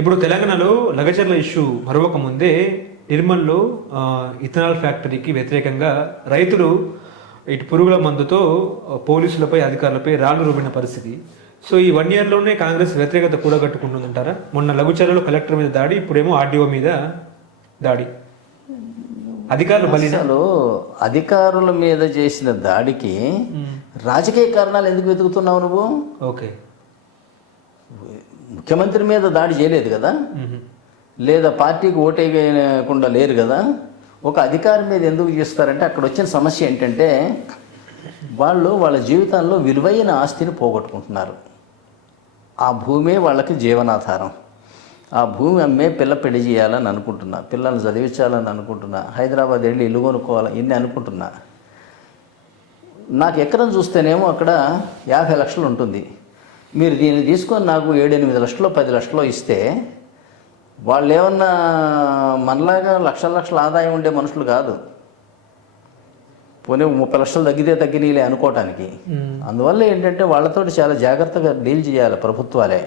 ఇప్పుడు తెలంగాణలో లగచర్ల ఇష్యూ మరొక ముందే నిర్మల్లో ఇథనాల్ ఫ్యాక్టరీకి వ్యతిరేకంగా రైతులు ఇటు పురుగుల మందుతో పోలీసులపై అధికారులపై రాళ్లు రుబ్బిన పరిస్థితి. సో ఈ 1 yearలోనే కాంగ్రెస్ వ్యతిరేకత కూడగట్టుకుంటుందంటారా? మొన్న లఘుచర్లలో కలెక్టర్ మీద దాడి, ఇప్పుడేమో ఆర్డీఓ మీద దాడి. అధికారులు అసలు అధికారుల మీద చేసిన దాడికి రాజకీయ కారణాలు ఎందుకు వెతుకుతున్నావు నువ్వు? ఓకే, ముఖ్యమంత్రి మీద దాడి చేయలేదు కదా, లేదా పార్టీకి ఓటేయకుండా లేరు కదా. ఒక అధికారి మీద ఎందుకు చేస్తారంటే అక్కడ వచ్చిన సమస్య ఏంటంటే వాళ్ళు వాళ్ళ జీవితంలో విలువైన ఆస్తిని పోగొట్టుకుంటున్నారు. ఆ భూమే వాళ్ళకి జీవనాధారం. ఆ భూమి అమ్మే పిల్ల పెళ్లి చేయాలని అనుకుంటున్నా, పిల్లల్ని చదివించాలని అనుకుంటున్నా, హైదరాబాద్ వెళ్ళి ఇల్లు కొనుక్కోవాలి, ఇన్ని అనుకుంటున్నా. నాకు ఎకరం చూస్తేనేమో అక్కడ 50 లక్షలు ఉంటుంది. మీరు దీన్ని తీసుకొని నాకు 7-8 లక్షలు 10 లక్షలు ఇస్తే వాళ్ళు ఏమన్నా మనలాగా లక్షల ఆదాయం ఉండే మనుషులు కాదు. పోనీ 30 లక్షలు తగ్గినీలే అనుకోవటానికి. అందువల్ల ఏంటంటే వాళ్ళతో చాలా జాగ్రత్తగా డీల్ చేయాలి ప్రభుత్వాలే.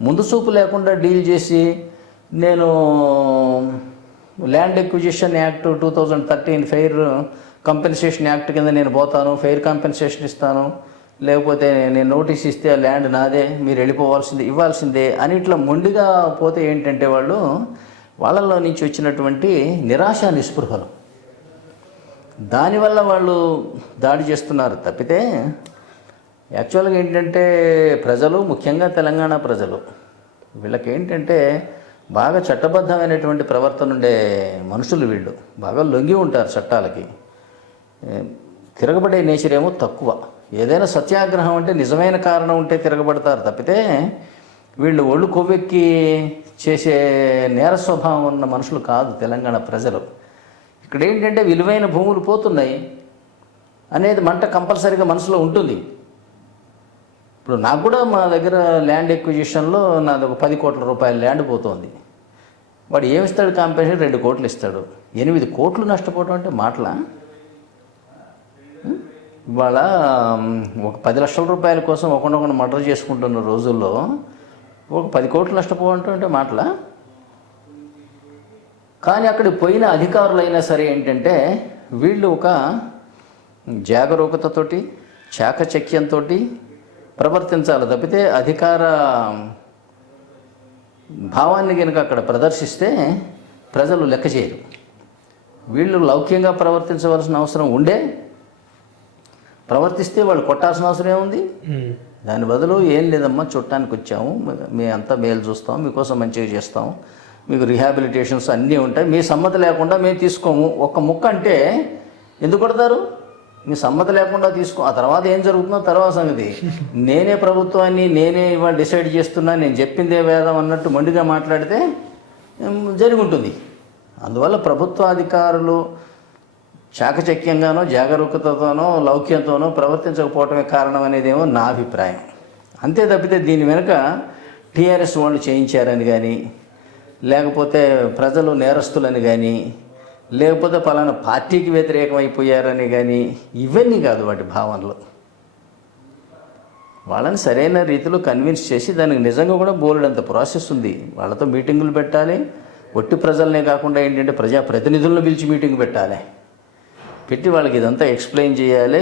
ముందు చూపు లేకుండా డీల్ చేసి నేను land acquisition act 2013 fair compensation act కింద నేను పోతాను, ఫెయిర్ కంపెన్సేషన్ ఇస్తాను, లేకపోతే నేను నోటీస్ ఇస్తే ఆ ల్యాండ్ నాదే, మీరు వెళ్ళిపోవాల్సిందే, ఇవ్వాల్సిందే అని ఇట్లా మొండిగా పోతే ఏంటంటే వాళ్ళలో నుంచి వచ్చినటువంటి నిరాశ నిస్పృహలు, దానివల్ల వాళ్ళు దాడి చేస్తున్నారు తప్పితే యాక్చువల్గా ఏంటంటే ప్రజలు, ముఖ్యంగా తెలంగాణ ప్రజలు, వీళ్ళకి ఏంటంటే బాగా చట్టబద్ధమైనటువంటి ప్రవర్తన ఉండే మనుషులు. వీళ్ళు బాగా లొంగి ఉంటారు చట్టాలకి. తిరగబడే నేచర్ ఏమో తక్కువ. ఏదైనా సత్యాగ్రహం అంటే నిజమైన కారణం ఉంటే తిరగబడతారు తప్పితే వీళ్ళు ఒళ్ళు కొవ్వెక్కి చేసే నేర స్వభావం ఉన్న మనుషులు కాదు తెలంగాణ ప్రజలు. ఇక్కడ ఏంటంటే విలువైన భూములు పోతున్నాయి అనేది మంట కంపల్సరీగా మనసులో ఉంటుంది. ఇప్పుడు నాకు కూడా మా దగ్గర ల్యాండ్ ఎక్విజిషన్లో నాది ఒక 10 కోట్ల రూపాయల ల్యాండ్ పోతుంది. వాడు ఏమిస్తాడు? కాంపెన్సేషన్ 2 కోట్లు ఇస్తాడు. 8 కోట్లు నష్టపోవడం అంటే మాటలా? ఇవాళ ఒక 10 లక్షల రూపాయల కోసం ఒకనొకరు మర్డర్ చేసుకుంటున్న రోజుల్లో ఒక 10 కోట్లు నష్టపోవడం అంటే మాటలా? కానీ అక్కడికి పోయిన అధికారులైనా సరే ఏంటంటే వీళ్ళు ఒక జాగరూకతతోటి, చాకచక్యంతో ప్రవర్తించాలి తప్పితే అధికార భావాన్ని కనుక అక్కడ ప్రదర్శిస్తే ప్రజలు లెక్క చేయరు. వీళ్ళు లౌక్యంగా ప్రవర్తించవలసిన అవసరం ఉండే, ప్రవర్తిస్తే వాళ్ళు కొట్టాల్సిన అవసరం ఏముంది? దాని బదులు ఏం లేదమ్మా, చుట్టానికి వచ్చాము, మీ అంతా మేలు చూస్తాం, మీకోసం మంచిగా చేస్తాం, మీకు రిహాబిలిటేషన్స్ అన్నీ ఉంటాయి, మీ సమ్మతి లేకుండా మేము తీసుకోము. ఒక్క ముక్క అంటే ఎందుకు కొడతారు? మీ సమ్మతి లేకుండా తీసుకో. ఆ తర్వాత ఏం జరుగుతుందో తర్వాత సంగతి. నేనే ప్రభుత్వాన్ని నేనే ఇవాళ డిసైడ్ చేస్తున్నా, నేను చెప్పిందే వేదం అన్నట్టు మొండిగా మాట్లాడితే జరిగి ఉంటుంది. అందువల్ల ప్రభుత్వాధికారులు చాకచక్యంగానో, జాగరూకతతోనో, లౌక్యంతోనో ప్రవర్తించకపోవటమే కారణం అనేదేమో నా అభిప్రాయం. అంతే తప్పితే దీని వెనుక టీఆర్ఎస్ వాళ్ళు చేయించారని కానీ, లేకపోతే ప్రజలు నేరస్తులని కానీ, లేకపోతే పలానా పార్టీకి వ్యతిరేకమైపోయారని కానీ, ఇవన్నీ కాదు వాటి భావనలు. వాళ్ళని సరైన రీతిలో కన్విన్స్ చేసి దానికి నిజంగా కూడా బోలెడంత ప్రాసెస్ ఉంది. వాళ్ళతో మీటింగులు పెట్టాలి. ఒట్టి ప్రజలనే కాకుండా ఏంటంటే ప్రజాప్రతినిధులను పిలిచి మీటింగ్ పెట్టాలి. పెట్టి వాళ్ళకి ఇదంతా ఎక్స్ప్లెయిన్ చేయాలి.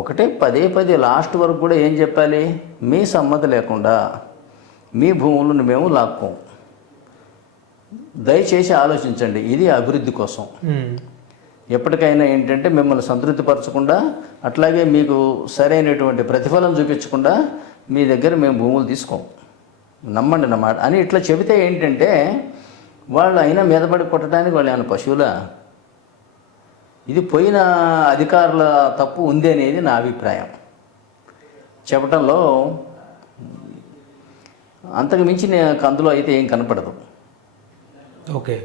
ఒకటే పదే లాస్ట్ వరకు కూడా ఏం చెప్పాలి? మీ సమ్మతి లేకుండా మీ భూములను మేము లాక్కోం, దయచేసి ఆలోచించండి, ఇది అభివృద్ధి కోసం. ఎప్పటికైనా ఏంటంటే మిమ్మల్ని సంతృప్తిపరచకుండా, అట్లాగే మీకు సరైనటువంటి ప్రతిఫలం చూపించకుండా మీ దగ్గర మేము భూములు తీసుకోం, నమ్మండి అన్నమాట అని ఇట్లా చెబితే ఏంటంటే వాళ్ళు అయినా మీదపడి కొట్టడానికి వాళ్ళు ఏమైనా పశువులా? ఇది పోయిన అధికారుల తప్పు ఉంది అనేది నా అభిప్రాయం. చెప్పటంలో అంతకు మించి నాకు అందులో అయితే ఏం కనపడదు. ఓకే.